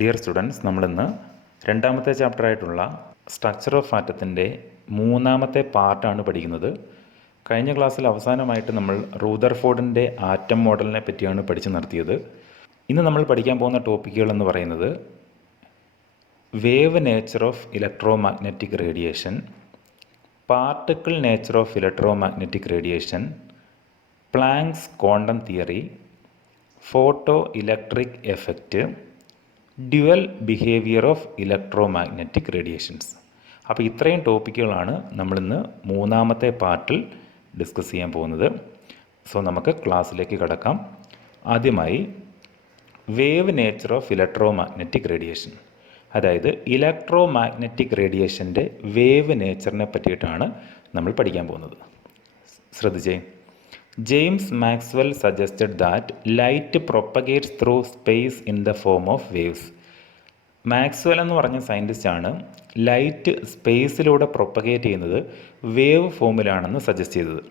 Dear students, നമ്മളിന്ന് രണ്ടാമത്തെ ചാപ്റ്ററായിട്ടുള്ള structure of ആറ്റത്തിൻ്റെ മൂന്നാമത്തെ പാർട്ടാണ് പഠിക്കുന്നത്. കഴിഞ്ഞ ക്ലാസ്സിൽ അവസാനമായിട്ട് നമ്മൾ റൂദർഫോർഡിൻ്റെ ആറ്റം മോഡലിനെ പറ്റിയാണ് പഠിച്ചു നിർത്തിയത്. ഇന്ന് നമ്മൾ പഠിക്കാൻ പോകുന്ന ടോപ്പിക്കുകൾ എന്ന് പറയുന്നത് wave nature of electromagnetic radiation, particle nature of electromagnetic radiation, planks quantum theory, photo electric effect, dual behaviour of electromagnetic radiations. അപ്പോൾ ഇത്രയും ടോപ്പിക്കുകളാണ് നമ്മളിന്ന് മൂന്നാമത്തെ പാർട്ടിൽ ഡിസ്കസ് ചെയ്യാൻ പോകുന്നത്. സോ നമുക്ക് ക്ലാസ്സിലേക്ക് കടക്കാം. ആദ്യമായി wave nature of electromagnetic radiation, അതായത് ഇലക്ട്രോമാഗ്നറ്റിക് റേഡിയേഷൻ്റെ വേവ് നേച്ചറിനെ പറ്റിയിട്ടാണ് നമ്മൾ പഠിക്കാൻ പോകുന്നത്. ശ്രദ്ധിച്ചേ. James Maxwell suggested that light propagates through space in the form of waves. Maxwell എന്ന് പറഞ്ഞ സയൻറ്റിസ്റ്റാണ് ലൈറ്റ് സ്പേസിലൂടെ പ്രൊപ്പഗേറ്റ് ചെയ്യുന്നത് വേവ് ഫോമിലാണെന്ന് സജസ്റ്റ് ചെയ്തത്.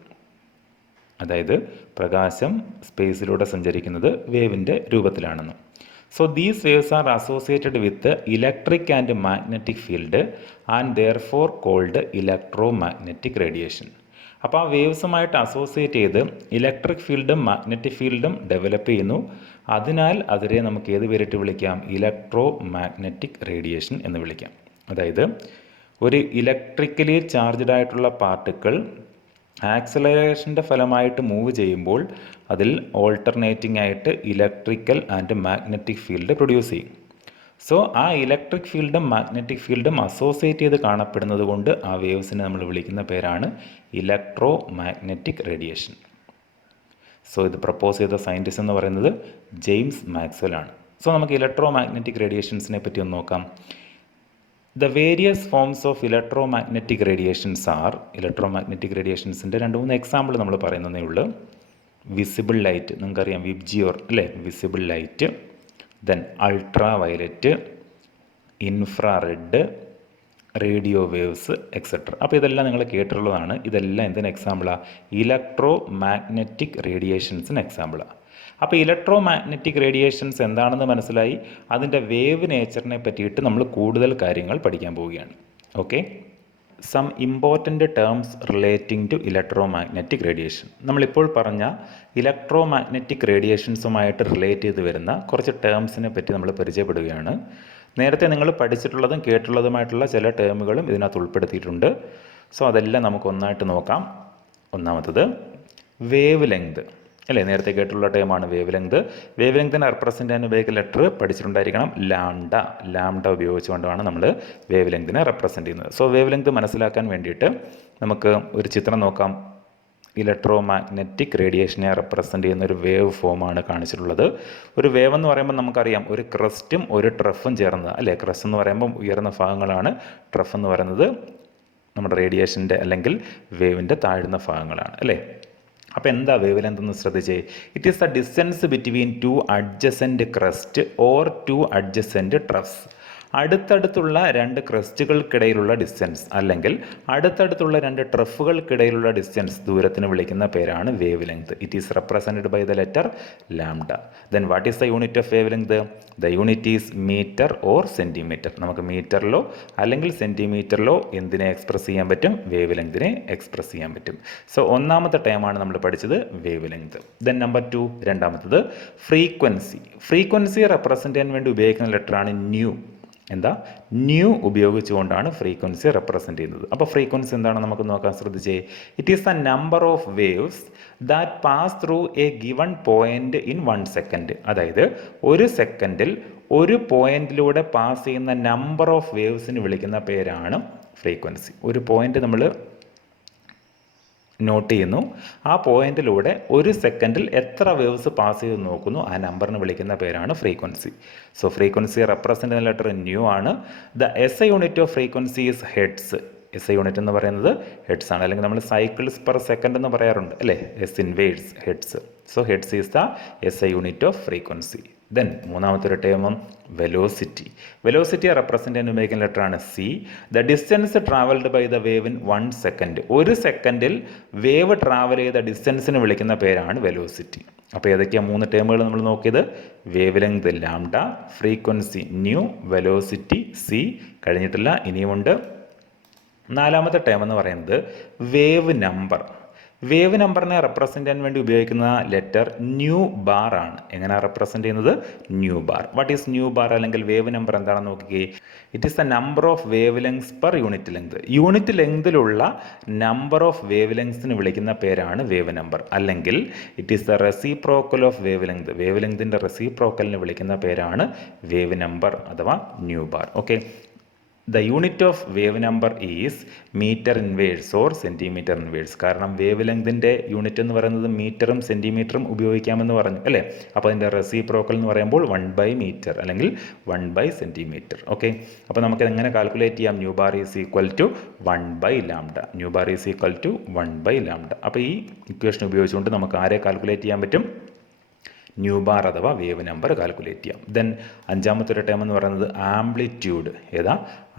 അതായത് പ്രകാശം സ്പേസിലൂടെ സഞ്ചരിക്കുന്നത് വേവിൻ്റെ രൂപത്തിലാണെന്ന്. So these waves are associated with electric and magnetic field and therefore called electromagnetic radiation. അപ്പോൾ ആ വേവ്സുമായിട്ട് അസോസിയേറ്റ് ചെയ്ത് ഇലക്ട്രിക് ഫീൽഡും മാഗ്നറ്റിക് ഫീൽഡും ഡെവലപ്പ് ചെയ്യുന്നു. അതിനാൽ അതിനെ നമുക്ക് ഏത് പേരിട്ട് വിളിക്കാം? ഇലക്ട്രോ മാഗ്നറ്റിക് റേഡിയേഷൻ എന്ന് വിളിക്കാം. അതായത് ഒരു ഇലക്ട്രിക്കലി ചാർജ്ഡ് ആയിട്ടുള്ള പാർട്ടിക്കിൾ ആക്സലറേഷൻ്റെ ഫലമായിട്ട് മൂവ് ചെയ്യുമ്പോൾ അതിൽ ഓൾട്ടർനേറ്റിംഗ് ആയിട്ട് electrical and magnetic field produce ചെയ്യും. സോ ആ ഇലക്ട്രിക് ഫീൽഡും മാഗ്നറ്റിക് ഫീൽഡും അസോസിയേറ്റ് ചെയ്ത് കാണപ്പെടുന്നത് കൊണ്ട് ആ വേവ്സിനെ നമ്മൾ വിളിക്കുന്ന പേരാണ് ഇലക്ട്രോ മാഗ്നറ്റിക് റേഡിയേഷൻ. സോ ഇത് പ്രപ്പോസ് ചെയ്ത സയൻറ്റിസ്റ്റ് എന്ന് പറയുന്നത് ജെയിംസ് മാക്സ്വെൽ ആണ്. സോ നമുക്ക് ഇലക്ട്രോ മാഗ്നറ്റിക് റേഡിയേഷൻസിനെ പറ്റി ഒന്ന് നോക്കാം. The various forms of electro magnetic radiations are, electro magnetic റേഡിയേഷൻസിൻ്റെ 2-3 എക്സാമ്പിൾ നമ്മൾ പറയുന്നതേ ഉള്ളൂ. വിസിബിൾ ലൈറ്റ്, നിങ്ങൾക്കറിയാം വിബ്ജിയോർ അല്ലേ, visible light. Then ultra violet, infrared, radio waves etcetera. അപ്പോൾ ഇതെല്ലാം നിങ്ങൾ കേട്ടിട്ടുള്ളതാണ്. ഇതെല്ലാം എന്തിന് എക്സാമ്പിളാണ്? ഇലക്ട്രോ മാഗ്നറ്റിക് റേഡിയേഷൻസിന് എക്സാമ്പിളാണ്. അപ്പോൾ ഇലക്ട്രോ മാഗ്നറ്റിക് റേഡിയേഷൻസ് എന്താണെന്ന് മനസ്സിലായി. അതിൻ്റെ വേവ് നേച്ചറിനെ പറ്റിയിട്ട് നമ്മൾ കൂടുതൽ കാര്യങ്ങൾ പഠിക്കാൻ പോവുകയാണ്. Okay, some important terms relating to electro magnetic radiation. നമ്മളിപ്പോൾ പറഞ്ഞ ഇലക്ട്രോ മാഗ്നറ്റിക് റേഡിയേഷൻസുമായിട്ട് റിലേറ്റ് ചെയ്ത് വരുന്ന കുറച്ച് ടേംസിനെ പറ്റി നമ്മൾ പരിചയപ്പെടുകയാണ്. നേരത്തെ നിങ്ങൾ പഠിച്ചിട്ടുള്ളതും കേട്ടുള്ളതുമായിട്ടുള്ള ചില ടേമുകളും ഇതിനകത്ത് ഉൾപ്പെടുത്തിയിട്ടുണ്ട്. സോ അതെല്ലാം നമുക്ക് ഒന്നായിട്ട് നോക്കാം. ഒന്നാമത്തത് വേവ് ലെങ്ത് അല്ലേ, നേരത്തെ കേട്ടുള്ള ടേമാണ് വേവ് ലെങ്ത്. വേവ് ലെങ്തിനെ റെപ്രസെൻ്റ് ചെയ്യാൻ ഉപയോഗിക്കുന്ന ലെറ്റർ പഠിച്ചിട്ടുണ്ടായിരിക്കണം, ലാംഡ. ലാംഡ ഉപയോഗിച്ചുകൊണ്ടാണ് നമ്മൾ വേവ് ലെങ്തിനെ റെപ്രസെൻ്റ് ചെയ്യുന്നത്. സോ വേവ് ലെങ്ത് മനസ്സിലാക്കാൻ വേണ്ടിയിട്ട് നമുക്ക് ഒരു ചിത്രം നോക്കാം. ഇലക്ട്രോ മാഗ്നറ്റിക് റേഡിയേഷനെ റെപ്രസെൻ്റ് ചെയ്യുന്ന ഒരു വേവ് ഫോമാണ് കാണിച്ചിട്ടുള്ളത്. ഒരു വേവ് എന്ന് പറയുമ്പോൾ നമുക്കറിയാം ഒരു ക്രസ്റ്റും ഒരു ട്രഫും ചേർന്നത് അല്ലേ. ക്രസ്റ്റ് എന്ന് പറയുമ്പോൾ ഉയർന്ന ഭാഗങ്ങളാണ്, ട്രഫ് എന്ന് പറയുന്നത് നമ്മുടെ റേഡിയേഷൻ്റെ അല്ലെങ്കിൽ വേവിൻ്റെ താഴ്ന്ന ഭാഗങ്ങളാണ് അല്ലേ. അപ്പോൾ എന്താ വേവ് ലെങ്ത് എന്ന് ശ്രദ്ധിച്ചേ. It is the distance between 2 adjacent crest or 2 adjacent troughs. അടുത്തടുത്തുള്ള 2 ക്രസ്റ്റുകൾക്കിടയിലുള്ള ഡിസ്റ്റൻസ് അല്ലെങ്കിൽ അടുത്തടുത്തുള്ള 2 ട്രഫുകൾക്കിടയിലുള്ള ഡിസ്റ്റൻസ് ദൂരത്തിന് വിളിക്കുന്ന പേരാണ് wavelength. It is represented by the letter lambda. Then what is the unit of wavelength? The unit is metre or centimetre. നമുക്ക് മീറ്ററിലോ അല്ലെങ്കിൽ സെൻറ്റിമീറ്ററിലോ എന്തിനെ എക്സ്പ്രസ് ചെയ്യാൻ പറ്റും? വേവ് ലെങ്തിനെ എക്സ്പ്രസ് ചെയ്യാൻ പറ്റും. സോ ഒന്നാമത്തെ ടൈമാണ് നമ്മൾ പഠിച്ചത് വേവ് ലെങ്ത്. ദെൻ നമ്പർ 2, രണ്ടാമത്തത് ഫ്രീക്വൻസി. ഫ്രീക്വൻസി റെപ്രസെൻ്റ് ചെയ്യാൻ വേണ്ടി ഉപയോഗിക്കുന്ന ലെറ്ററാണ് ന്യൂ. എന്താ? ന്യൂ ഉപയോഗിച്ചുകൊണ്ടാണ് ഫ്രീക്വൻസി റെപ്രസെൻ്റ് ചെയ്യുന്നത്. അപ്പോൾ ഫ്രീക്വൻസി എന്താണെന്ന് നമുക്ക് നോക്കാൻ ശ്രദ്ധിച്ചേ. It is the number of waves that pass through A given point in 1 second. അതായത് ഒരു സെക്കൻഡിൽ ഒരു പോയിന്റിലൂടെ പാസ് ചെയ്യുന്ന നമ്പർ ഓഫ് വേവ്സിന് വിളിക്കുന്ന പേരാണ് ഫ്രീക്വൻസി. ഒരു പോയിന്റ് നമ്മൾ നോട്ട് ചെയ്യുന്നു, ആ പോയിന്റിലൂടെ ഒരു സെക്കൻഡിൽ എത്ര വേവ്സ് പാസ് ചെയ്ത് നോക്കുന്നു, ആ നമ്പറിന് വിളിക്കുന്ന പേരാണ് ഫ്രീക്വൻസി. സോ ഫ്രീക്വൻസി റെപ്രസെൻ്റ് ചെയ്യുന്ന ലെറ്റർ ന്യൂ ആണ്. The SI unit of frequency is hertz. SI unit എന്ന് പറയുന്നത് ഹെഡ്സ് ആണ്, അല്ലെങ്കിൽ നമ്മൾ സൈക്കിൾസ് പെർ സെക്കൻഡ് എന്ന് പറയാറുണ്ട് അല്ലേ. S inverse hertz. So hertz is the SI unit of frequency. Then മൂന്നാമത്തെ ഒരു ടേമും വെലോസിറ്റി. വെലോസിറ്റിയെ റെപ്രസെൻ്റ് ചെയ്യാൻ ഉപയോഗിക്കുന്ന ലെറ്ററാണ് C. The distance travelled by the wave in 1 second. ഒരു സെക്കൻഡിൽ വേവ് ട്രാവൽ ചെയ്ത ഡിസ്റ്റൻസിന് വിളിക്കുന്ന പേരാണ് വെലോസിറ്റി. അപ്പോൾ ഏതൊക്കെയാണ് 3 ടേമുകൾ നമ്മൾ നോക്കിയത്? Wave length lambda, frequency new, velocity C. കഴിഞ്ഞിട്ടില്ല, ഇനിയുമുണ്ട്. നാലാമത്തെ ടേം എന്ന് പറയുന്നത് വേവ് നമ്പർ. വേവ് നമ്പറിനെ റെപ്രസെൻ്റ് ചെയ്യാൻ വേണ്ടി ഉപയോഗിക്കുന്ന ലെറ്റർ ന്യൂ ബാർ ആണ്. എങ്ങനെയാണ് റെപ്രസെൻ്റ് ചെയ്യുന്നത്? Nu bar. What is nu bar അല്ലെങ്കിൽ വേവ് നമ്പർ എന്താണെന്ന് നോക്കിക്കേ. It is the number of wavelengths per unit length. Unit ലെങ്തിലുള്ള നമ്പർ ഓഫ് വേവ് ലെങ്സിന് വിളിക്കുന്ന പേരാണ് വേവ് നമ്പർ. അല്ലെങ്കിൽ it is the reciprocal of wavelength. Wave ലെങ്തിൻ്റെ റെസിപ്രോക്കലിന് വിളിക്കുന്ന പേരാണ് വേവ് നമ്പർ അഥവാ nu bar. Okay. The unit of wave number is meter inverse or centimeter inverse. കാരണം വേവ് ലെങ്തിൻ്റെ യൂണിറ്റ് എന്ന് പറയുന്നത് മീറ്ററും സെൻറ്റിമീറ്ററും ഉപയോഗിക്കാമെന്ന് പറഞ്ഞു അല്ലേ. അപ്പോൾ അതിൻ്റെ റെസിപ്രോക്കൽ എന്ന് പറയുമ്പോൾ 1/മീറ്റർ അല്ലെങ്കിൽ 1/സെൻറ്റിമീറ്റർ. ഓക്കെ. അപ്പോൾ നമുക്ക് എങ്ങനെ കാൽക്കുലേറ്റ് ചെയ്യാം? Nu bar is equal to 1/ലാംഡ. Nu bar is equal to 1/ലാംഡ. അപ്പോൾ ഈ ഇക്വേഷൻ ഉപയോഗിച്ചുകൊണ്ട് നമുക്ക് ആരെ കാൽക്കുലേറ്റ് ചെയ്യാൻ പറ്റും? ന്യൂ ബാർ അഥവാ വേവ് നമ്പർ കാൽക്കുലേറ്റ് ചെയ്യാം. ദെൻ അഞ്ചാമത്തെ ഒരു ടേം എന്ന് പറയുന്നത് ആംപ്ലിറ്റ്യൂഡ്. ഏതാ?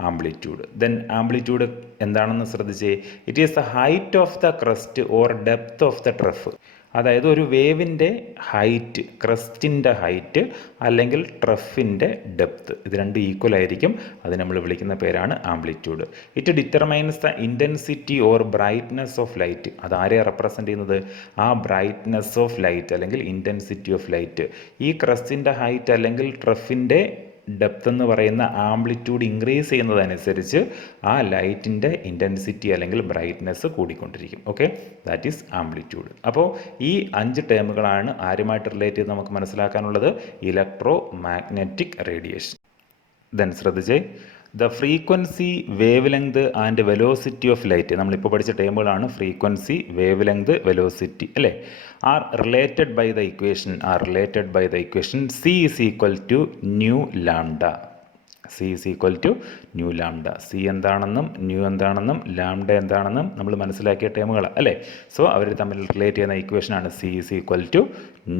ആംപ്ലിറ്റ്യൂഡ്. ദെൻ ആംപ്ലിറ്റ്യൂഡ് എന്താണെന്ന് ശ്രദ്ധിച്ചേ. It is the height of the crest or depth of the trough. അതായത് ഒരു വേവിൻ്റെ ഹൈറ്റ്, ക്രസ്റ്റിൻ്റെ ഹൈറ്റ് അല്ലെങ്കിൽ ട്രഫിൻ്റെ ഡെപ്ത്, ഇത് രണ്ടും ഈക്വൽ ആയിരിക്കും. അത് നമ്മൾ വിളിക്കുന്ന പേരാണ് amplitude. It determines the intensity or brightness of light. അതാരെയാണ് റെപ്രസെൻ്റ് ചെയ്യുന്നത്? ആ ബ്രൈറ്റ്നെസ് ഓഫ് ലൈറ്റ് അല്ലെങ്കിൽ ഇൻറ്റൻസിറ്റി ഓഫ് ലൈറ്റ്. ഈ ക്രസ്റ്റിൻ്റെ ഹൈറ്റ് അല്ലെങ്കിൽ ട്രഫിൻ്റെ ഡെപ്ത് എന്ന് പറയുന്ന ആംപ്ലിറ്റ്യൂഡ് ഇൻക്രീസ് ചെയ്യുന്നതനുസരിച്ച് ആ ലൈറ്റിൻ്റെ ഇൻറ്റൻസിറ്റി അല്ലെങ്കിൽ ബ്രൈറ്റ്നെസ് കൂടിക്കൊണ്ടിരിക്കും. Okay, that is amplitude. അപ്പോൾ ഈ 5 ടേമുകളാണ് ആരുമായിട്ട് റിലേറ്റ് ചെയ്ത് നമുക്ക് മനസ്സിലാക്കാനുള്ളത്? Electro magnetic radiation. ദെൻ ശ്രദ്ധിച്ചേ, the frequency, wavelength and velocity of light. നമ്മളിപ്പോൾ പഠിച്ച ടേമുകളാണ് ഫ്രീക്വൻസി, വേവ് ലെങ്ത്, വെലോസിറ്റി അല്ലേ. Are related by the equation C is equal to nu lambda. C is equal to nu lambda. C എന്താണെന്നും nu എന്താണെന്നും lambda എന്താണെന്നും നമ്മൾ മനസ്സിലാക്കിയ ടേമുകളാണ് അല്ലേ. സോ അവർ തമ്മിൽ റിലേറ്റ് ചെയ്യുന്ന ഇക്വേഷനാണ് C is equal to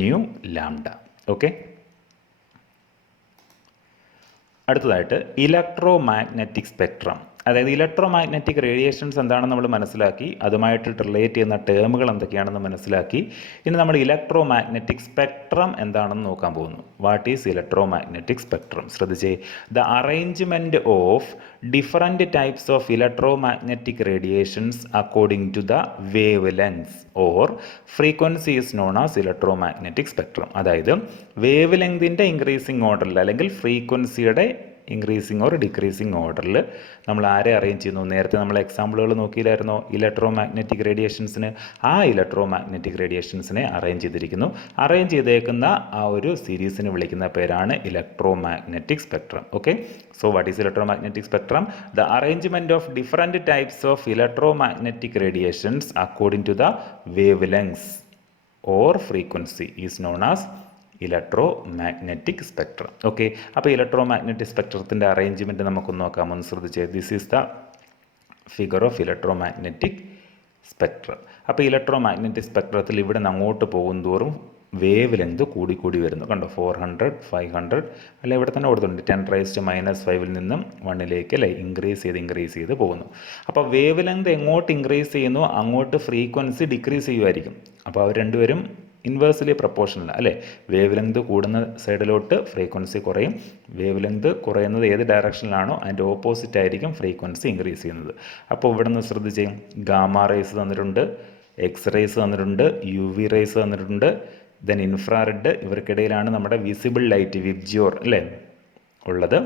nu lambda. Okay. അടുത്തതായിട്ട് ഇലക്ട്രോ മാഗ്നറ്റിക് സ്പെക്ട്രം. അതായത് ഇലക്ട്രോ മാഗ്നറ്റിക് റേഡിയേഷൻസ് എന്താണെന്ന് നമ്മൾ മനസ്സിലാക്കി, അതുമായിട്ട് റിലേറ്റ് ചെയ്യുന്ന ടേമുകൾ എന്തൊക്കെയാണെന്ന് മനസ്സിലാക്കി. ഇനി നമ്മൾ ഇലക്ട്രോ മാഗ്നറ്റിക് സ്പെക്ട്രം എന്താണെന്ന് നോക്കാൻ പോകുന്നു. What is electro magnetic spectrum? ശ്രദ്ധിച്ചേ, the arrangement of different types of electro magnetic radiations according to the wavelengths or frequency is known as electro magnetic spectrum. അതായത് വേവ് ലെങ്തിൻ്റെ increasing ഓർഡറിൽ അല്ലെങ്കിൽ ഫ്രീക്വൻസിയുടെ increasing or decreasing ഓർഡറിൽ നമ്മൾ ആരെ arrange ചെയ്യുന്നു? നേരത്തെ നമ്മൾ എക്സാമ്പിളുകൾ നോക്കിയില്ലായിരുന്നോ ഇലക്ട്രോ മാഗ്നറ്റിക് റേഡിയേഷൻസിന്? ആ ഇലക്ട്രോ മാഗ്നറ്റിക് റേഡിയേഷൻസിനെ അറേഞ്ച് ചെയ്തിരിക്കുന്നു. അറേഞ്ച് ചെയ്തേക്കുന്ന ആ ഒരു സീരീസിന് വിളിക്കുന്ന പേരാണ് electro magnetic spectrum. Okay. So what is electro magnetic spectrum? The arrangement of different types of electro magnetic radiations according to the wavelengths or frequency is known as electro magnetic spectrum. Okay. അപ്പോൾ electro magnetic സ്പെക്ട്രത്തിൻ്റെ arrangement നമുക്കൊന്ന് നോക്കാമെന്ന് ശ്രദ്ധിച്ചേ. This is the figure of electro magnetic spectrum. അപ്പോൾ electro magnetic സ്പെക്ട്രത്തിൽ ഇവിടെ നിന്ന് അങ്ങോട്ട് പോകും തോറും വേവ് ലെങ്ത് കൂടി വരുന്നു. കണ്ടോ, 400, 500 അല്ലെ, ഇവിടെ തന്നെ കൊടുത്തിട്ടുണ്ട് 10⁻⁻5 നിന്നും 1 അല്ലേ, ഇൻക്രീസ് ചെയ്ത് പോകുന്നു. അപ്പോൾ വേവ് ലെങ്ത് എങ്ങോട്ട് ഇൻക്രീസ് ചെയ്യുന്നു അങ്ങോട്ട് ഫ്രീക്വൻസി ഡിക്രീസ് ചെയ്യുമായിരിക്കും. അപ്പോൾ അവർ രണ്ടുപേരും ഇൻവേഴ്സ്ലി പ്രപ്പോർഷണൽ അല്ലേ. വേവ് ലെങ്ത് കൂടുന്ന സൈഡിലോട്ട് ഫ്രീക്വൻസി കുറയും, വേവ് ലെങ്ത് കുറയുന്നത് ഏത് ഡയറക്ഷനിലാണോ അതിൻ്റെ ഓപ്പോസിറ്റ് ആയിരിക്കും ഫ്രീക്വൻസി ഇൻക്രീസ് ചെയ്യുന്നത്. അപ്പോൾ ഇവിടെ നിന്ന് ശ്രദ്ധിച്ചേ, ഗാമ റേസ് തന്നിട്ടുണ്ട്, എക്സ് റേസ് തന്നിട്ടുണ്ട്, UV റേസ് തന്നിട്ടുണ്ട്, ദെൻ ഇൻഫ്രാറെഡ്. ഇവർക്കിടയിലാണ് നമ്മുടെ വിസിബിൾ ലൈറ്റ് വിബ്ജിയോർ അല്ലേ ഉള്ളത്,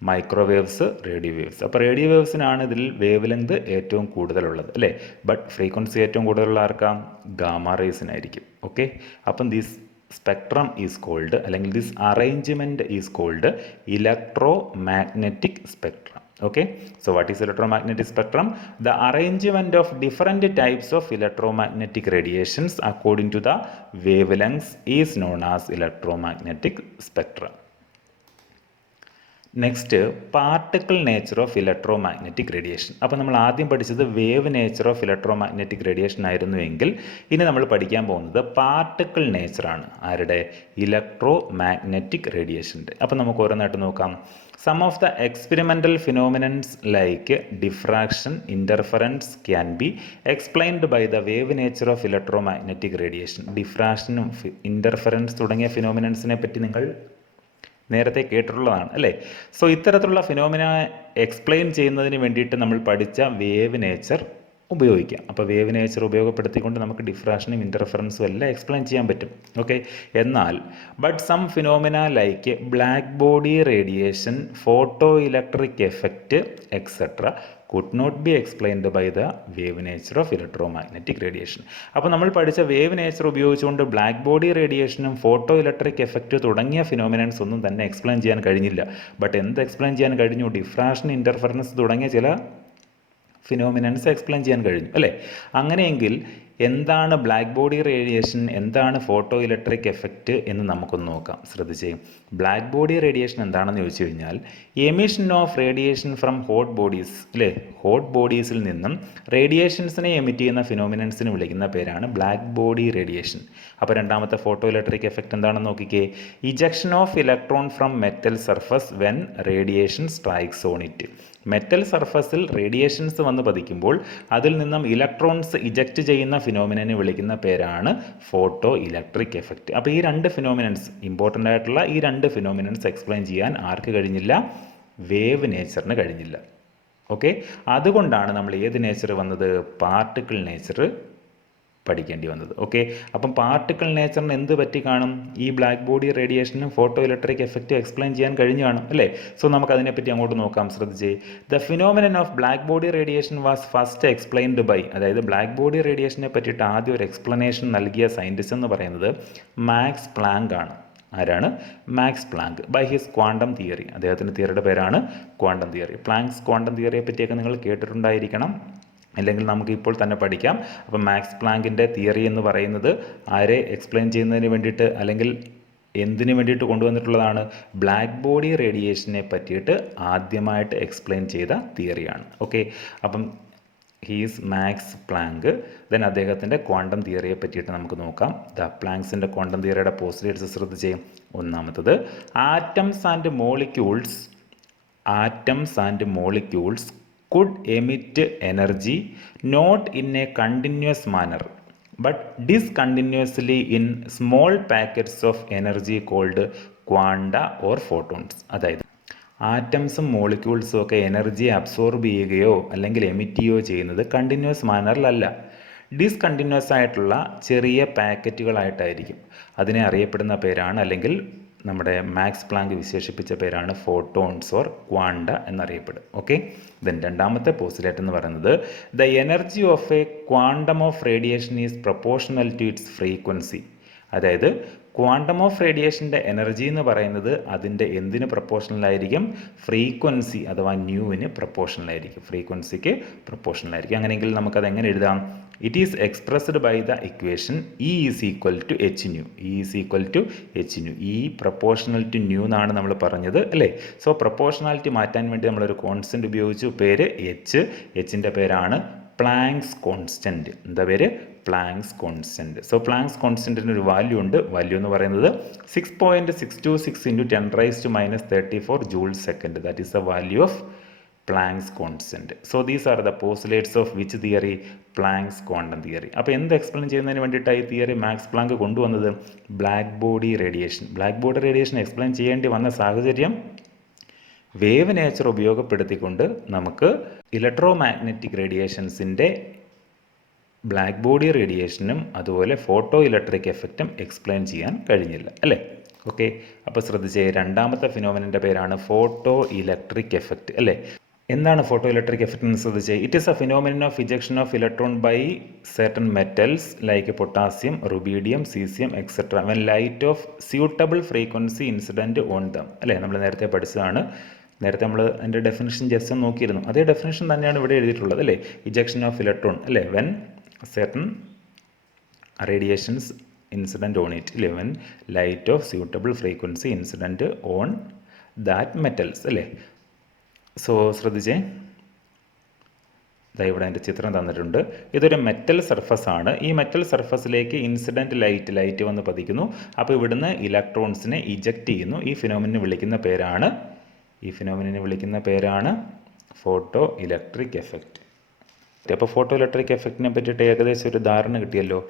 മൈക്രോവേവ്സ്, റേഡിയോ വേവ്സ്. അപ്പോൾ റേഡിയോ വേവ്സിനാണ് ഇതിൽ വേവ് ലെങ്ത് ഏറ്റവും കൂടുതലുള്ളത് അല്ലേ. ബട്ട് ഫ്രീക്വൻസി ഏറ്റവും കൂടുതലുള്ള ആർക്കാം? ഗാമ റേസിനായിരിക്കും. ഓക്കെ. അപ്പം ദിസ് സ്പെക്ട്രം ഈസ് കോൾഡ്, അല്ലെങ്കിൽ this arrangement is called electro magnetic spectrum. Okay, so what is electromagnetic spectrum? The arrangement of different types of electromagnetic radiations according to the wavelengths is known as electromagnetic spectrum. Next particle nature of electro magnetic radiation. അപ്പോൾ നമ്മൾ ആദ്യം പഠിച്ചത് wave nature of electro magnetic radiation ആയിരുന്നു എങ്കിൽ ഇനി നമ്മൾ പഠിക്കാൻ പോകുന്നത് പാർട്ടിക്കിൾ നേച്ചറാണ്. ആരുടെ? ഇലക്ട്രോ മാഗ്നറ്റിക് റേഡിയേഷൻ്റെ. അപ്പോൾ നമുക്ക് ഓരോന്നായിട്ട് നോക്കാം. Some of the experimental phenomenons like diffraction, interference can be explained by the wave nature of electro magnetic radiation. ഡിഫ്രാക്ഷനും ഇൻ്റർഫറൻസ് തുടങ്ങിയ ഫിനോമിനൻസിനെ പറ്റി നിങ്ങൾ നേരത്തെ കേട്ടിട്ടുള്ളതാണ് അല്ലേ? സോ ഇത്തരത്തിലുള്ള ഫിനോമിന എക്സ്പ്ലെയിൻ ചെയ്യുന്നതിന് വേണ്ടിയിട്ട് നമ്മൾ പഠിച്ച വേവ് നേച്ചർ ഉപയോഗിക്കാം. അപ്പോൾ വേവ് നേച്ചർ ഉപയോഗപ്പെടുത്തിക്കൊണ്ട് നമുക്ക് ഡിഫ്രാക്ഷനും ഇൻ്റർഫറൻസും എല്ലാം എക്സ്പ്ലെയിൻ ചെയ്യാൻ പറ്റും. ഓക്കെ, എന്നാൽ but some phenomena like black body radiation, photo electric effect etcetera could not be explained by the wave nature of electromagnetic radiation. അപ്പോൾ നമ്മൾ പഠിച്ച വേവ് നേച്ചർ ഉപയോഗിച്ചുകൊണ്ട് ബ്ലാക്ക് ബോഡി റേഡിയേഷനും ഫോട്ടോ ഇലക്ട്രിക് എഫക്റ്റ് തുടങ്ങിയ phenomenons ഒന്നും തന്നെ explain ചെയ്യാൻ കഴിഞ്ഞില്ല. ബട്ട് എന്ത് എക്സ്പ്ലെയിൻ ചെയ്യാൻ കഴിഞ്ഞു? ഡിഫ്രാക്ഷൻ, ഇൻ്റർഫറൻസ് തുടങ്ങിയ ചില ഫിനോമിനൻസ് എക്സ്പ്ലെയിൻ ചെയ്യാൻ കഴിഞ്ഞു അല്ലേ? അങ്ങനെയെങ്കിൽ എന്താണ് ബ്ലാക്ക് ബോഡി റേഡിയേഷൻ, എന്താണ് ഫോട്ടോ ഇലക്ട്രിക് എഫക്റ്റ് എന്ന് നമുക്കൊന്ന് നോക്കാം. ശ്രദ്ധിച്ചേ. ബ്ലാക്ക് ബോഡി റേഡിയേഷൻ എന്താണെന്ന് ചോദിച്ചു കഴിഞ്ഞാൽ emission of radiation from hot bodies അല്ലേ? ഹോട്ട് ബോഡീസിൽ നിന്നും റേഡിയേഷൻസിനെ എമിറ്റ് ചെയ്യുന്ന ഫിനോമിനൻസിന് വിളിക്കുന്ന പേരാണ് ബ്ലാക്ക് ബോഡി റേഡിയേഷൻ. അപ്പോൾ രണ്ടാമത്തെ ഫോട്ടോ ഇലക്ട്രിക് എഫക്റ്റ് എന്താണെന്ന് നോക്കിക്കേ. Ejection of electron from metal surface when radiation strikes on it. Metal സർഫസിൽ റേഡിയേഷൻസ് വന്ന് പതിക്കുമ്പോൾ അതിൽ നിന്നും ഇലക്ട്രോൺസ് ഇജക്റ്റ് ചെയ്യുന്ന ഫിനോമിനനെ വിളിക്കുന്ന പേരാണ് ഫോട്ടോ ഇലക്ട്രിക് എഫക്റ്റ്. അപ്പോൾ ഈ രണ്ട് ഫിനോമിനൻസ്, ഇമ്പോർട്ടൻ്റ് ആയിട്ടുള്ള ഈ രണ്ട് ഫിനോമിനൻസ് എക്സ്പ്ലെയിൻ ചെയ്യാൻ ആർക്ക് കഴിഞ്ഞില്ല? വേവ് നേച്ചറിന് കഴിഞ്ഞില്ല. ഓക്കെ, അതുകൊണ്ടാണ് നമ്മൾ ഏത് നേച്ചർ വന്നത്? പാർട്ടിക്കിൾ നേച്ചർ പഠിക്കേണ്ടി വന്നത്. ഓക്കെ, അപ്പം പാർട്ടിക്കിൾ നേച്ചറിന് എന്ത് പറ്റി കാണും? ഈ ബ്ലാക്ക് ബോഡി റേഡിയേഷനും ഫോട്ടോ ഇലക്ട്രിക് എഫക്റ്റും എക്സ്പ്ലെയിൻ ചെയ്യാൻ കഴിഞ്ഞു കാണും അല്ലേ? സോ നമുക്ക് അതിനെപ്പറ്റി അങ്ങോട്ട് നോക്കാം. ശ്രദ്ധിച്ചേ. The phenomenon of black body radiation was first explained by, അതായത് ബ്ലാക്ക് ബോഡി റേഡിയേഷനെ പറ്റിയിട്ട് ആദ്യം ഒരു എക്സ്പ്ലനേഷൻ നൽകിയ സയൻറ്റിസ്റ്റ് എന്ന് പറയുന്നത് മാക്സ് പ്ലാങ്ക് ആണ്. ആരാണ്? Max Planck. By his quantum theory. അദ്ദേഹത്തിൻ്റെ തിയറിയുടെ പേരാണ് ക്വാണ്ടം തിയറി. പ്ലാങ്ക്സ് ക്വാണ്ടം തിയറിയെ പറ്റിയൊക്കെ നിങ്ങൾ കേട്ടിട്ടുണ്ടായിരിക്കണം, അല്ലെങ്കിൽ നമുക്ക് ഇപ്പോൾ തന്നെ പഠിക്കാം. അപ്പം മാക്സ് പ്ലാങ്കിൻ്റെ തിയറി എന്ന് പറയുന്നത് ആരെ എക്സ്പ്ലെയിൻ ചെയ്യുന്നതിന് വേണ്ടിയിട്ട്, അല്ലെങ്കിൽ എന്തിനു വേണ്ടിയിട്ട് കൊണ്ടുവന്നിട്ടുള്ളതാണ്? ബ്ലാക്ക് ബോഡി റേഡിയേഷനെ പറ്റിയിട്ട് ആദ്യമായിട്ട് എക്സ്പ്ലെയിൻ ചെയ്ത തിയറിയാണ്. ഓക്കെ, അപ്പം ഹീസ് മാക്സ് പ്ലാങ്ക്. ദെൻ അദ്ദേഹത്തിൻ്റെ ക്വാണ്ടം തിയറിയെ പറ്റിയിട്ട് നമുക്ക് നോക്കാം. ദ പ്ലാങ്ക്സിൻ്റെ ക്വാണ്ടം തിയറിയുടെ പോസ്റ്റുലേറ്റ്സ് ശ്രദ്ധിച്ചേ. ഒന്നാമത്തത്, atoms and molecules could emit energy not in a continuous manner but discontinuously in small packets of energy called quanta or photons. അതായത് ആറ്റംസും മോളിക്യൂൾസും ഒക്കെ energy absorb ചെയ്യുകയോ അല്ലെങ്കിൽ എമിറ്റ് ചെയ്യുകയോ ചെയ്യുന്നത് കണ്ടിന്യൂസ് മാനറിലല്ല, ഡിസ്കണ്ടിന്യൂസ് ആയിട്ടുള്ള ചെറിയ പാക്കറ്റുകളായിട്ടായിരിക്കും. അതിനെ അറിയപ്പെടുന്ന പേരാണ്, അല്ലെങ്കിൽ നമ്മുടെ മാക്സ് പ്ലാങ്ക് വിശേഷിപ്പിച്ച പേരാണ് ഫോട്ടോൺസ് ഓർ ക്വാണ്ട എന്നറിയപ്പെടും. ഓക്കെ, ദെൻ രണ്ടാമത്തെ പോസ്റ്റുലേറ്റ് എന്ന് പറയുന്നത്, the energy of a quantum of radiation is proportional to its frequency. അതായത് ക്വാണ്ടം ഓഫ് റേഡിയേഷൻ്റെ എനർജി എന്ന് പറയുന്നത് അതിൻ്റെ എന്തിന് പ്രൊപ്പോർഷണലായിരിക്കും? ഫ്രീക്വൻസി അഥവാ ന്യൂവിന് പ്രൊപ്പോർഷണലായിരിക്കും. ഫ്രീക്വൻസിക്ക് പ്രൊപ്പോർഷണലായിരിക്കും. അങ്ങനെയെങ്കിൽ നമുക്കത് എങ്ങനെ എഴുതാം? It is expressed by the equation E is equal to h nu. E is equal to h nu. E proportional to nu എന്നാണ് നമ്മൾ പറഞ്ഞത് അല്ലേ? സോ പ്രൊപ്പോർഷണാലിറ്റി മാറ്റാൻ വേണ്ടി നമ്മളൊരു കോൺസ്റ്റൻറ്റ് ഉപയോഗിച്ചു, പേര് എച്ച്. എച്ചിൻ്റെ പേരാണ് പ്ലാങ്ക്സ് കോൺസ്റ്റൻറ്റ്. എന്താ പേര്? Planck's constant. സോ പ്ലാങ്ക്സ് കോൺസ്റ്റൻറ്റിന് ഒരു വാല്യൂ ഉണ്ട്. വാല്യൂ എന്ന് പറയുന്നത് 6.626 × 10⁻⁻34 joules second. That is the value of Planck's constant. So these are the postulates of which theory? Planck's quantum theory. അപ്പോൾ എന്ത് എക്സ്പ്ലെയിൻ ചെയ്യുന്നതിന് വേണ്ടിയിട്ടാണ് ഈ തിയറി മാക്സ് പ്ലാങ്ക് കൊണ്ടുവന്നത്? Black body radiation. Black body radiation explain ചെയ്യേണ്ടി വന്ന സാഹചര്യം wave nature ഉപയോഗപ്പെടുത്തിക്കൊണ്ട് നമുക്ക് ഇലക്ട്രോ മാഗ്നറ്റിക് റേഡിയേഷൻസിൻ്റെ ബ്ലാക്ക് ബോഡി റേഡിയേഷനും അതുപോലെ ഫോട്ടോ ഇലക്ട്രിക് എഫക്റ്റും എക്സ്പ്ലെയിൻ ചെയ്യാൻ കഴിഞ്ഞില്ല അല്ലേ? ഓക്കെ, അപ്പോൾ ശ്രദ്ധിച്ചേ. രണ്ടാമത്തെ ഫിനോമിനൻ്റെ പേരാണ് ഫോട്ടോ ഇലക്ട്രിക് എഫക്റ്റ് അല്ലേ? എന്താണ് ഫോട്ടോ ഇലക്ട്രിക് എഫക്റ്റ് എന്ന് ശ്രദ്ധിച്ചേ. It is a phenomenon of ejection of electron by certain metals like potassium, rubidium, cesium, etc. when light of suitable frequency incident on them. അല്ലേ? നമ്മൾ നേരത്തെ പഠിച്ചതാണ്. നേരത്തെ നമ്മൾ അതിൻ്റെ ഡെഫിനിഷൻ ജസ്റ്റ് ഒന്ന് നോക്കിയിരുന്നു. അതേ ഡെഫിനിഷൻ തന്നെയാണ് ഇവിടെ എഴുതിയിട്ടുള്ളത് അല്ലേ? ഇജക്ഷൻ ഓഫ് ഇലക്ട്രോൺ അല്ലേ? When certain radiations incident on it, 11 light of suitable frequency incident on that metals അല്ലേ. സോ ശ്രദ്ധിച്ചേ, ഇവിടെ അതിൻ്റെ ചിത്രം തന്നിട്ടുണ്ട്. ഇതൊരു മെറ്റൽ സർഫസ് ആണ്. ഈ മെറ്റൽ സർഫസിലേക്ക് ഇൻസിഡൻറ്റ് ലൈറ്റ് വന്ന് പതിക്കുന്നു. അപ്പോൾ ഇവിടുന്ന് ഇലക്ട്രോൺസിനെ ഇജക്റ്റ് ചെയ്യുന്നു. ഈ ഫിനോമിനെ വിളിക്കുന്ന പേരാണ് ഫോട്ടോ ഇലക്ട്രിക് എഫക്റ്റ്. അപ്പോൾ ഫോട്ടോ ഇലക്ട്രിക് എഫക്റ്റിനെ പറ്റിയിട്ട് ഏകദേശം ഒരു ധാരണ കിട്ടിയല്ലോ.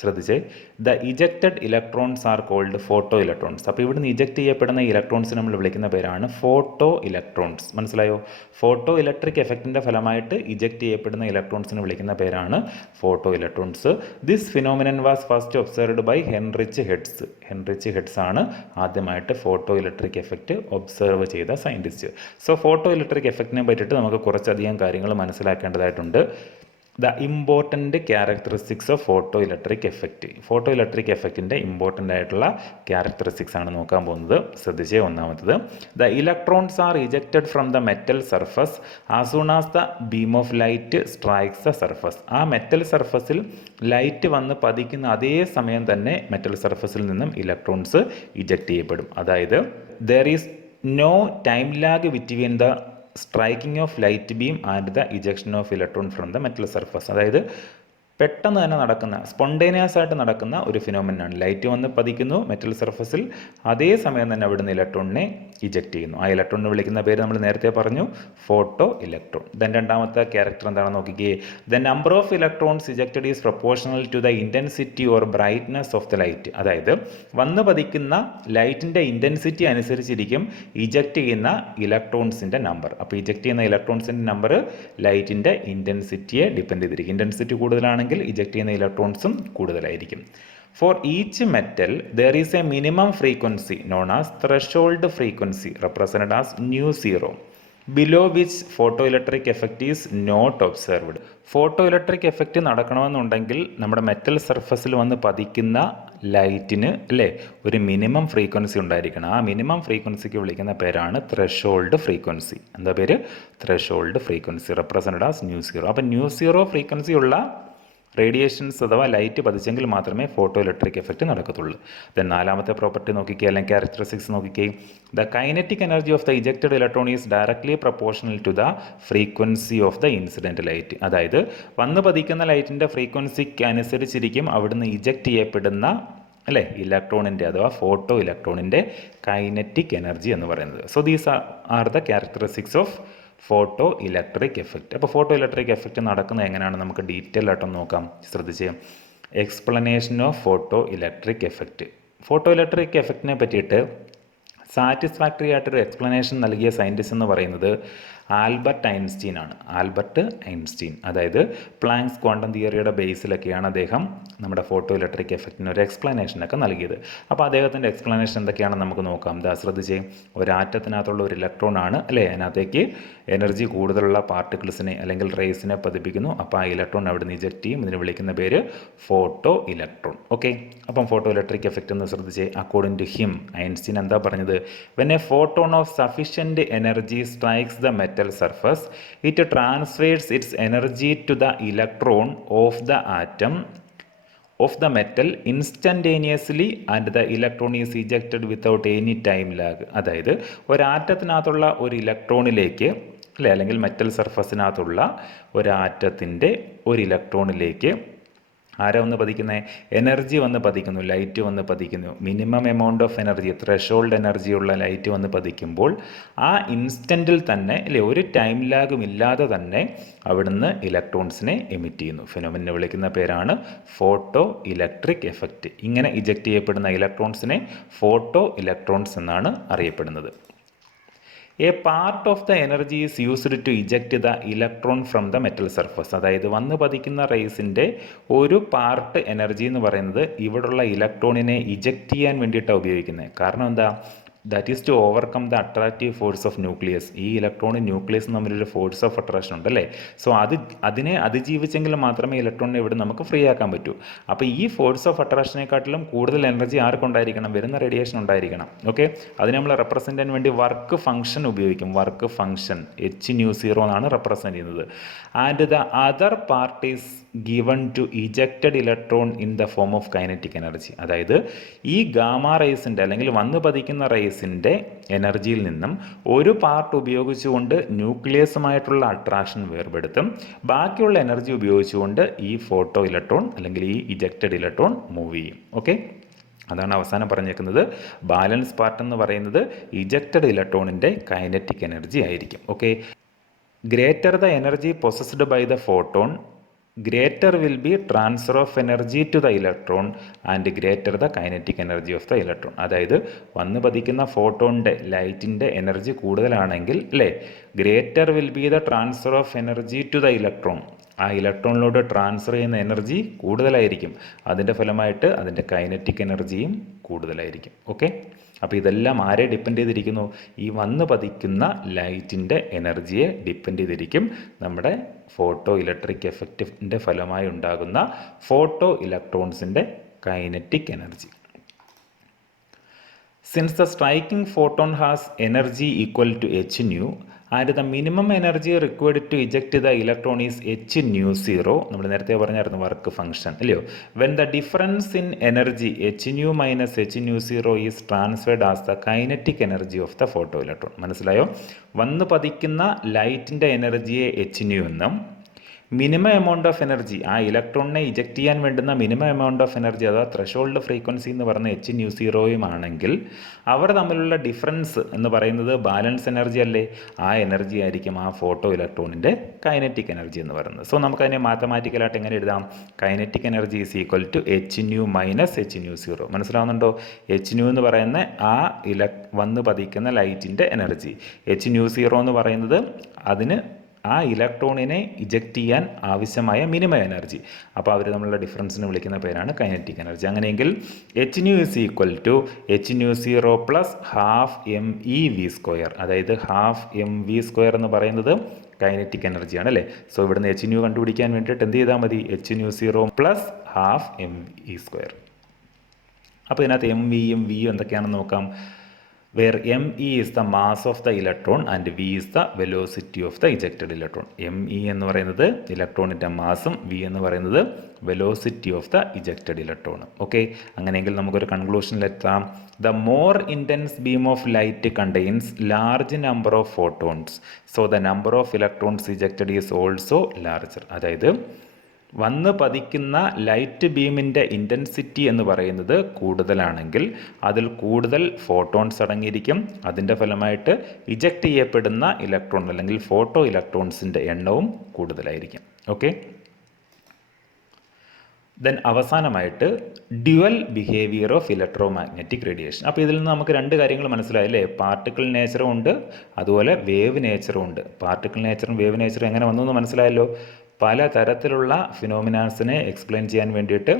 ശ്രദ്ധിച്ചേ, the ejected electrons are called photoelectrons. അപ്പോൾ ഇവിടുന്ന് ഇജക്റ്റ് ചെയ്യപ്പെടുന്ന ഇലക്ട്രോൺസ് നമ്മൾ വിളിക്കുന്ന പേരാണ് ഫോട്ടോ ഇലക്ട്രോൺസ്. മനസ്സിലായോ? ഫോട്ടോ ഇലക്ട്രിക് എഫക്റ്റിൻ്റെ ഫലമായിട്ട് ഇജക്റ്റ് ചെയ്യപ്പെടുന്ന ഇലക്ട്രോൺസിനെ വിളിക്കുന്ന പേരാണ് photoelectrons. This phenomenon was first observed by Heinrich Hertz ആണ് ആദ്യമായിട്ട് ഫോട്ടോ ഇലക്ട്രിക് എഫക്റ്റ് ഒബ്സർവ് ചെയ്ത സയൻറ്റിസ്റ്റ്. സോ ഫോട്ടോ ഇലക്ട്രിക് എഫക്റ്റിനെ പറ്റിയിട്ട് നമുക്ക് കുറച്ചധികം കാര്യങ്ങൾ മനസ്സിലാക്കേണ്ടതായിട്ടുണ്ട്. The important characteristics of photoelectric എഫക്റ്റിൻ്റെ ഇമ്പോർട്ടൻ്റ് ആയിട്ടുള്ള ക്യാരക്ടറിസ്റ്റിക്സ് ആണ് നോക്കാൻ പോകുന്നത്. ശ്രദ്ധിച്ചേ, ഒന്നാമത്തത്, the electrons are ejected from the metal surface as soon as the beam of light strikes the surface. ആ മെറ്റൽ സർഫസിൽ ലൈറ്റ് വന്ന് പതിക്കുന്ന അതേ സമയം തന്നെ മെറ്റൽ സർഫസിൽ നിന്നും ഇലക്ട്രോൺസ് ഇജക്റ്റ് ചെയ്യപ്പെടും. അതായത് there is no time lag between the striking of light beam and the ejection of electron from the metal surface. അതായത് പെട്ടെന്ന് തന്നെ നടക്കുന്ന, സ്പോണ്ടേനിയസ് ആയിട്ട് നടക്കുന്ന ഒരു ഫിനോമിനാണ്. ലൈറ്റ് വന്ന് പതിക്കുന്നു മെറ്റൽ സർഫസിൽ, അതേ സമയം തന്നെ അവിടുന്ന് ഇലക്ട്രോണിനെ ഇജക്റ്റ് ചെയ്യുന്നു. ആ ഇലക്ട്രോണിനെ വിളിക്കുന്ന പേര് നമ്മൾ നേരത്തെ പറഞ്ഞു, ഫോട്ടോ ഇലക്ട്രോൺ. ദെൻ രണ്ടാമത്തെ ക്യാരക്ടർ എന്താണെന്ന് നോക്കിക്കേ. The number of electrons ejected is proportional to the intensity or brightness of the light. അതായത് വന്ന് പതിക്കുന്ന ലൈറ്റിൻ്റെ ഇൻറ്റൻസിറ്റി അനുസരിച്ചിരിക്കും ഇജക്റ്റ് ചെയ്യുന്ന ഇലക്ട്രോൺസിൻ്റെ നമ്പർ. അപ്പോൾ ഇജക്റ്റ് ചെയ്യുന്ന ഇലക്ട്രോൺസിൻ്റെ നമ്പർ ലൈറ്റിൻ്റെ ഇൻറ്റൻസിറ്റിയെ ഡിപ്പെൻഡ് ചെയ്തിരിക്കും. ഇൻറ്റൻസിറ്റി കൂടുതലാണെങ്കിൽ ഇജക്റ്റ് ചെയ്യുന്ന ഇലക്ട്രോൺസും കൂടുതലായിരിക്കും. For each metal, there is a minimum frequency known as threshold frequency, represented as nu zero, below which photoelectric effect is not observed. Photoelectric effect നടക്കണമെന്നുണ്ടെങ്കിൽ നമ്മുടെ metal സർഫസിൽ വന്ന് പതിക്കുന്ന ലൈറ്റിന് അല്ലേ ഒരു മിനിമം ഫ്രീക്വൻസി ഉണ്ടായിരിക്കണം. ആ മിനിമം ഫ്രീക്വൻസിക്ക് വിളിക്കുന്ന പേരാണ് ത്രെഷോൾഡ് ഫ്രീക്വൻസി. എന്താ പേര്? Threshold frequency, represented as nu zero. അപ്പോൾ ന്യൂ സീറോ ഫ്രീക്വൻസി ഉള്ള റേഡിയേഷൻസ് അഥവാ ലൈറ്റ് പതിച്ചെങ്കിൽ മാത്രമേ ഫോട്ടോ ഇലക്ട്രിക് എഫക്റ്റ് നടക്കത്തുള്ളൂ. ദെൻ നാലാമത്തെ പ്രോപ്പർട്ടി നോക്കിക്കേ, അല്ലെങ്കിൽ ക്യാരക്ടറിസ്റ്റിക്സ് നോക്കിക്കേ. The kinetic energy of the ejected electron is directly proportional to the frequency of the incident light. അതായത് വന്ന് പതിക്കുന്ന ലൈറ്റിൻ്റെ ഫ്രീക്വൻസിക്ക് അനുസരിച്ചിരിക്കും അവിടുന്ന് ഇജക്റ്റ് ചെയ്യപ്പെടുന്ന അല്ലേ ഇലക്ട്രോണിൻ്റെ അഥവാ ഫോട്ടോ ഇലക്ട്രോണിൻ്റെ കൈനറ്റിക് എനർജി എന്ന് പറയുന്നത്. So these are the characteristics of photo electric effect. അപ്പോൾ ഫോട്ടോ ഇലക്ട്രിക് എഫക്റ്റ് നടക്കുന്നത് എങ്ങനെയാണ് നമുക്ക് ഡീറ്റെയിൽ ആയിട്ടൊന്ന് നോക്കാം. ശ്രദ്ധിച്ച്, explanation of photo electric effect. Photoelectric എഫക്റ്റിനെ പറ്റിയിട്ട് സാറ്റിസ്ഫാക്ടറി ആയിട്ടൊരു എക്സ്പ്ലനേഷൻ നൽകിയ സയൻറ്റിസ്റ്റ് എന്ന് പറയുന്നത് ആൽബർട്ട് ഐൻസ്റ്റീൻ ആണ്. ആൽബർട്ട് ഐൻസ്റ്റീൻ, അതായത് പ്ലാങ്ക്സ് ക്വാണ്ടം തിയറിയുടെ ബേസിലൊക്കെയാണ് അദ്ദേഹം നമ്മുടെ ഫോട്ടോ ഇലക്ട്രിക് എഫക്റ്റിന് ഒരു എക്സ്പ്ലനേഷനൊക്കെ നൽകിയത്. അപ്പോൾ അദ്ദേഹത്തിൻ്റെ എക്സ്പ്ലനേഷൻ എന്തൊക്കെയാണെന്ന് നമുക്ക് നോക്കാം. ദാ ശ്രദ്ധിച്ചേ, ഒരാറ്റത്തിനകത്തുള്ള ഒരു ഇലക്ട്രോൺ ആണ് അല്ലേ, അതിനകത്തേക്ക് എനർജി കൂടുതലുള്ള പാർട്ടിക്കിൾസിനെ അല്ലെങ്കിൽ റേസിനെ പതിപ്പിക്കുന്നു. അപ്പോൾ ആ ഇലക്ട്രോൺ അവിടെ നിന്ന് ഇജക്റ്റ് ചെയ്യും. ഇതിന് വിളിക്കുന്ന പേര് ഫോട്ടോ ഇലക്ട്രോൺ. ഓക്കെ, അപ്പം ഫോട്ടോ ഇലക്ട്രിക് എഫക്റ്റ് എന്ന് ശ്രദ്ധിച്ചേ. അക്കോർഡിംഗ് ടു ഹിം, ഐൻസ്റ്റീൻ എന്താ പറഞ്ഞത്? When A photon of sufficient energy strikes the metal surface, it transfers its energy to the electron of the atom of the metal instantaneously and the electron is ejected without any time lag. അതായത് ഒരു ആറ്റത്തിനകത്തുള്ള ഒരു ഇലക്ട്രോണിലേക്ക് അല്ലേ, അല്ലെങ്കിൽ metal സർഫസിനകത്തുള്ള ഒരു ആറ്റത്തിൻ്റെ ഒരു ഇലക്ട്രോണിലേക്ക് ആരാ വന്ന് പതിക്കുന്നത്? എനർജി വന്ന് പതിക്കുന്നു, ലൈറ്റ് വന്ന് പതിക്കുന്നു. Minimum amount of energy, threshold എനർജിയുള്ള ലൈറ്റ് വന്ന് പതിക്കുമ്പോൾ ആ ഇൻസ്റ്റൻറ്റിൽ തന്നെ അല്ലേ, ഒരു ടൈം ലാഗും ഇല്ലാതെ തന്നെ അവിടുന്ന് ഇലക്ട്രോൺസിനെ എമിറ്റ് ചെയ്യുന്നു. ഫിനോമിനെ വിളിക്കുന്ന പേരാണ് ഫോട്ടോ ഇലക്ട്രിക് എഫക്റ്റ്. ഇങ്ങനെ ഇജക്റ്റ് ചെയ്യപ്പെടുന്ന ഇലക്ട്രോൺസിനെ ഫോട്ടോ ഇലക്ട്രോൺസ് എന്നാണ് അറിയപ്പെടുന്നത്. A part of the energy is used to eject the electron from the metal surface. അതായത് വന്ന് പതിക്കുന്ന റേസിൻ്റെ ഒരു പാർട്ട് എനർജി എന്ന് പറയുന്നത് ഇവിടുള്ള ഇലക്ട്രോണിനെ ഇജക്റ്റ് ചെയ്യാൻ വേണ്ടിയിട്ടാണ് ഉപയോഗിക്കുന്നത്. കാരണം എന്താ? That is to overcome the attractive force of nucleus. ഈ ഇലക്ട്രോണും ന്യൂക്ലിയസും തമ്മിലൊരു ഫോഴ്സ് ഓഫ് അട്രാക്ഷൻ ഉണ്ടല്ലേ. സോ അതിനെ അതിജീവിച്ചെങ്കിൽ മാത്രമേ ഇലക്ട്രോണിനെ ഇവിടെ നമുക്ക് ഫ്രീ ആക്കാൻ പറ്റൂ. അപ്പോൾ ഈ ഫോഴ്സ് ഓഫ് അട്രാക്ഷനെക്കാട്ടിലും കൂടുതൽ എനർജി ആർക്കുണ്ടായിരിക്കണം? വരുന്ന റേഡിയേഷൻ ഉണ്ടായിരിക്കണം. ഓക്കെ, അതിന് നമ്മൾ റെപ്രസെൻ്റ് ചെയ്യാൻ വേണ്ടി വർക്ക് ഫംഗ്ഷൻ ഉപയോഗിക്കും. വർക്ക് ഫംഗ്ഷൻ H0 എന്നാണ് റെപ്രസെൻ്റ് ചെയ്യുന്നത്. And the other part is given to ejected electron in the form of kinetic energy. അതായത് ഈ ഗാമ റേസിൻ്റെ അല്ലെങ്കിൽ വന്ന് പതിക്കുന്ന റേസ് ഡിവൈസിൻ്റെ എനർജിയിൽ നിന്നും ഒരു പാർട്ട് ഉപയോഗിച്ചുകൊണ്ട് ന്യൂക്ലിയസുമായിട്ടുള്ള അട്രാക്ഷൻ വേർപെടുത്തും. ബാക്കിയുള്ള എനർജി ഉപയോഗിച്ചുകൊണ്ട് ഈ ഫോട്ടോ ഇലക്ട്രോൺ അല്ലെങ്കിൽ ഈ ഇജക്റ്റഡ് ഇലക്ട്രോൺ മൂവ് ചെയ്യും. ഓക്കെ, അതാണ് അവസാനം പറഞ്ഞേക്കുന്നത്. ബാലൻസ് പാർട്ട് എന്ന് പറയുന്നത് ഇജക്റ്റഡ് ഇലക്ട്രോണിൻ്റെ കൈനറ്റിക് എനർജി ആയിരിക്കും. Okay, greater the energy possessed by the photon, greater will be transfer of energy to the electron and greater the kinetic energy of the electron. അതായത് വന്ന് പതിക്കുന്ന ഫോട്ടോണിൻ്റെ ലൈറ്റിൻ്റെ എനർജി കൂടുതലാണെങ്കിൽ അല്ലേ, greater will be the transfer of energy to the electron. ആ ഇലക്ട്രോണിലോട്ട് transfer ചെയ്യുന്ന എനർജി കൂടുതലായിരിക്കും. അതിൻ്റെ ഫലമായിട്ട് അതിൻ്റെ കൈനറ്റിക് എനർജിയും കൂടുതലായിരിക്കും. ഓക്കെ, അപ്പോൾ ഇതെല്ലാം ആരെ ഡിപ്പെൻഡ് ചെയ്തിരിക്കുന്നു? ഈ വന്ന് പതിക്കുന്ന ലൈറ്റിൻ്റെ എനർജിയെ ഡിപ്പെൻഡ് ചെയ്തിരിക്കും നമ്മുടെ ഫോട്ടോ ഇലക്ട്രിക് എഫക്റ്റിൻ്റെ ഫലമായി ഉണ്ടാകുന്ന ഫോട്ടോ ഇലക്ട്രോൺസിൻ്റെ kinetic energy. Since the striking photon has energy equal to h nu and the minimum energy required to eject the electron is h nu 0, നമ്മൾ നേരത്തെ പറഞ്ഞായിരുന്നു വർക്ക് ഫംഗ്ഷൻ അല്ലയോ, when the difference in energy h nu minus h nu 0 is transferred as the kinetic energy of the photoelectron. മനസ്സിലായോ? വന്ന് പതിക്കുന്ന ലൈറ്റിൻ്റെ എനർജിയെ h nu എന്നും minimum amount of energy, ആ ഇലക്ട്രോണിനെ ഇജക്റ്റ് ചെയ്യാൻ വേണ്ടുന്ന മിനിമം എമൗണ്ട് ഓഫ് എനർജി അഥവാ ത്രഷോൾഡ് ഫ്രീക്വൻസി എന്ന് പറയുന്ന എച്ച് ന്യൂ സീറോയും ആണെങ്കിൽ അവർ തമ്മിലുള്ള ഡിഫറൻസ് എന്ന് പറയുന്നത് ബാലൻസ് എനർജി അല്ലേ, ആ എനർജി ആയിരിക്കും ആ ഫോട്ടോ ഇലക്ട്രോണിൻ്റെ കൈനറ്റിക് എനർജി എന്ന് പറയുന്നത്. സോ നമുക്കതിനെ മാത്തമാറ്റിക്കലായിട്ട് എങ്ങനെ എഴുതാം? Kinetic energy is equal to h nu minus h nu zero. മനസ്സിലാവുന്നുണ്ടോ? എച്ച് ന്യൂ എന്ന് പറയുന്ന ആ വന്ന് പതിക്കുന്ന ലൈറ്റിൻ്റെ എനർജി, എച്ച് ന്യൂ സീറോ എന്ന് പറയുന്നത് അതിന് ആ ഇലക്ട്രോണിനെ ഇജക്റ്റ് ചെയ്യാൻ ആവശ്യമായ മിനിമം എനർജി. അപ്പോൾ അവർ തമ്മിലുള്ള ഡിഫറൻസിന് വിളിക്കുന്ന പേരാണ് കൈനറ്റിക് എനർജി. അങ്ങനെയെങ്കിൽ h nu is equal to h nu zero plus half m e v square. അതായത് ഹാഫ് എം വി സ്ക്വയർ എന്ന് പറയുന്നത് കൈനറ്റിക് എനർജിയാണ് അല്ലേ. സോ ഇവിടുന്ന് എച്ച് ന്യൂ കണ്ടുപിടിക്കാൻ വേണ്ടിയിട്ട് എന്ത് ചെയ്താൽ മതി? H nu zero plus half m E square. അപ്പോൾ ഇതിനകത്ത് എം വിയും വിയും എന്തൊക്കെയാണെന്ന് നോക്കാം. where me is the mass of the electron and v is the velocity of the ejected electron. me എന്ന് പറയുന്നത് ഇലക്ട്രോണിൻ്റെ മാസും v എന്ന് പറയുന്നത് velocity of the ejected electron. Okay, അങ്ങനെയെങ്കിൽ നമുക്കൊരു കൺക്ലൂഷനിലെത്താം. The more intense beam of light contains large number of photons, so the number of electrons ejected is also larger. അതായത് വന്ന് പതിക്കുന്ന light ബീമിൻ്റെ intensity എന്ന് പറയുന്നത് കൂടുതലാണെങ്കിൽ അതിൽ കൂടുതൽ ഫോട്ടോൺസ് അടങ്ങിയിരിക്കും. അതിൻ്റെ ഫലമായിട്ട് ഇജക്റ്റ് ചെയ്യപ്പെടുന്ന ഇലക്ട്രോൺ അല്ലെങ്കിൽ ഫോട്ടോ ഇലക്ട്രോൺസിൻ്റെ എണ്ണവും കൂടുതലായിരിക്കും. ഓക്കെ, ദെൻ അവസാനമായിട്ട് dual behaviour of electromagnetic radiation. അപ്പോൾ ഇതിൽ നിന്ന് നമുക്ക് രണ്ട് കാര്യങ്ങൾ മനസ്സിലായല്ലേ. പാർട്ടിക്കിൾ നേച്ചറും ഉണ്ട്, അതുപോലെ വേവ് നേച്ചറും ഉണ്ട്. പാർട്ടിക്കിൾ നേച്ചറും വേവ് നേച്ചറും എങ്ങനെ വന്നു എന്ന് മനസ്സിലായല്ലോ. പല തരത്തിലുള്ള ഫിനോമിനാസിനെ എക്സ്പ്ലെയിൻ ചെയ്യാൻ വേണ്ടിയിട്ട്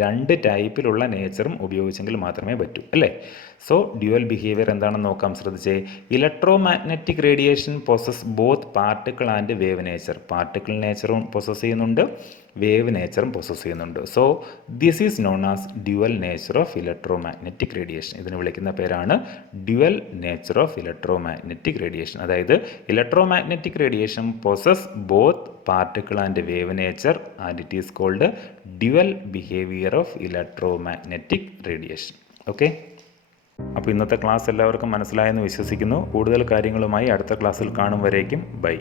രണ്ട് ടൈപ്പിലുള്ള നേച്ചറും ഉപയോഗിച്ചെങ്കിൽ മാത്രമേ പറ്റൂ അല്ലേ. സോ ഡ്യുവൽ ബിഹേവിയർ എന്താണെന്ന് നോക്കാം, ശ്രദ്ധിച്ചേ. Electromagnetic radiation possess both particle and wave nature. Particle നേച്ചറും പൊസസ് ചെയ്യുന്നുണ്ട്, വേവ് നേച്ചറും പൊസസ് ചെയ്യുന്നുണ്ട്. So this is known as dual nature of electromagnetic radiation. ഇതിന് വിളിക്കുന്ന പേരാണ് dual nature of electromagnetic radiation. അതായത് electromagnetic radiation possess both particle and wave nature and it is called dual behaviour of electromagnetic radiation. Okay, അപ്പോൾ ഇന്നത്തെ class എല്ലാവർക്കും മനസ്സിലായെന്ന് വിശ്വസിക്കുന്നു. കൂടുതൽ കാര്യങ്ങളുമായി അടുത്ത ക്ലാസ്സിൽ കാണും വരേക്കും ബൈ.